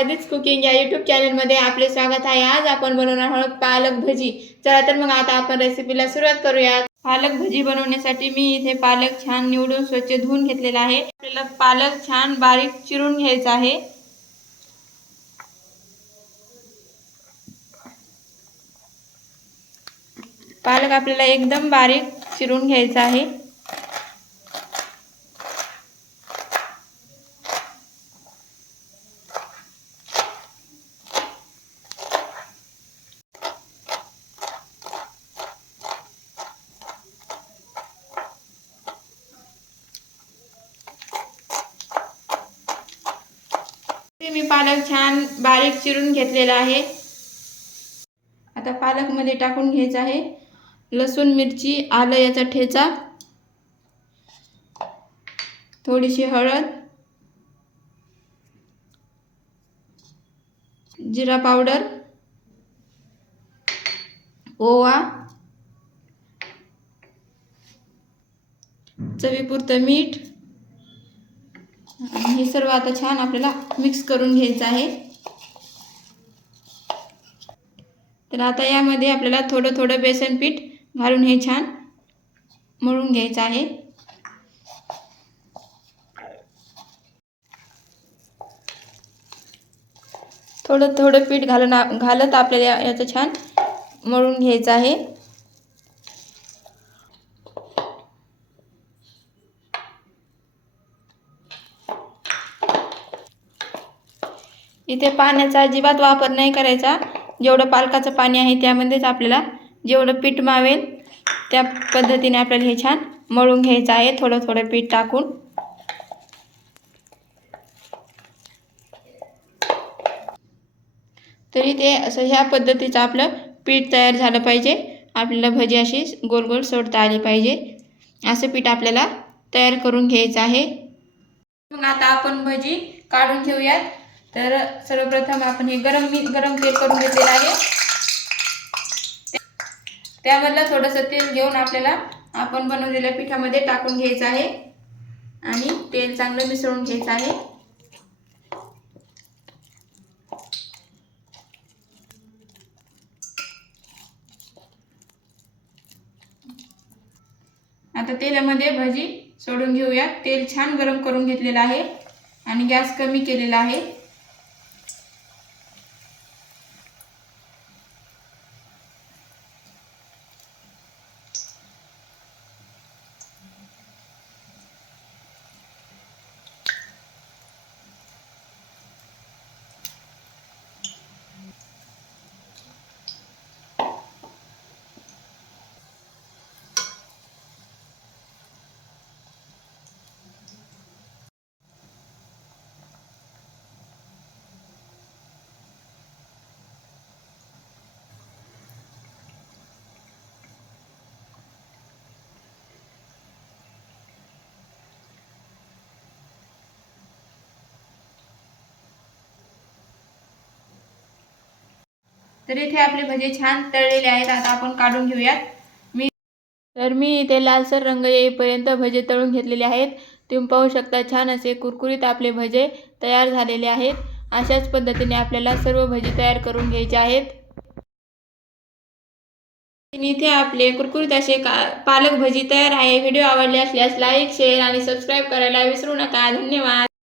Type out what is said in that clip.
आराध्यच cooking या YouTube चॅनलमध्ये आपले स्वागत आहे। आज आपण बनवणार आहोत पालक भजी। चला तर मग आता आपण रेसिपीला सुरुवात करूया। पालक भजी बनवण्यासाठी मी इथे पालक छान निवडून स्वच्छ धुवून घेतलेला आहे। आपल्याला पालक छान बारीक चिरून घ्यायचा आहे। पालक आपल्याला एकदम बारीक चिरून घ्यायचा आहे। मी पालक छान बारीक चिरून घेतलेला आहे। आता पालक मध्ये टाकून घ्यायचा आहे लसूण, मिरची, आलं याचा ठेचा, थोडीशी हळद, जिरा पावडर, ओवा, चवीपुरतं मीठ, हे सर्व आता छान आपल्याला मिक्स करून घ्यायचं आहे। तर आता यामध्ये आपल्याला थोडं थोडं बेसन पीठ घालून हे छान मळून घ्यायचं आहे। थोडं थोडं पीठ घालत आपल्याला याचं छान मळून घ्यायचं आहे। इथे पाण्याचा अजिबात वापर नाही करायचा। जेवढं पालकाचं पाणी आहे त्यामध्येच आपल्याला जेवढं पीठ मावेल त्या पद्धतीने आपल्याला हे छान मळून घ्यायचं आहे थोडं थोडं पीठ टाकून। तरी ते असं ह्या पद्धतीचं आपलं पीठ तयार झालं पाहिजे। आपल्याला भजी अशी गोल गोल सोडता आली पाहिजे। असं पीठ आपल्याला तयार करून घ्यायचं आहे। मग आता आपण भजी काढून घेऊयात। तर सर्वप्रथम आपण हे गरम तेल करून घेतलेलं आहे। त्यामधलं थोडंसं तेल घेऊन आपल्याला आपण बनवलेल्या पिठामध्ये टाकून घ्यायचं आहे आणि तेल चांगलं मिसळून घ्यायचं आहे। आता तेलामध्ये भजी सोडून घेऊया। तेल छान गरम करून घेतलेलं आहे आणि गॅस कमी केलेला आहे। तर इथे आपले भजे छान तळलेले आहेत। आता आपण काढून घेऊयात। मी इथे लालसर रंग येईपर्यंत भजे तळून घेतलेले आहेत। तुम्ही पाहू शकता छान असे कुरकुरीत आपले भजे तयार झालेले आहेत। अशाच पद्धतीने आपल्याला सर्व भजी तयार करून घ्यायचे आहेत। इथे आपले कुरकुरीत असे पालक भजी तयार आहे। व्हिडिओ आवडले असल्यास लाईक, शेअर आणि सबस्क्राइब करायला विसरू नका। धन्यवाद।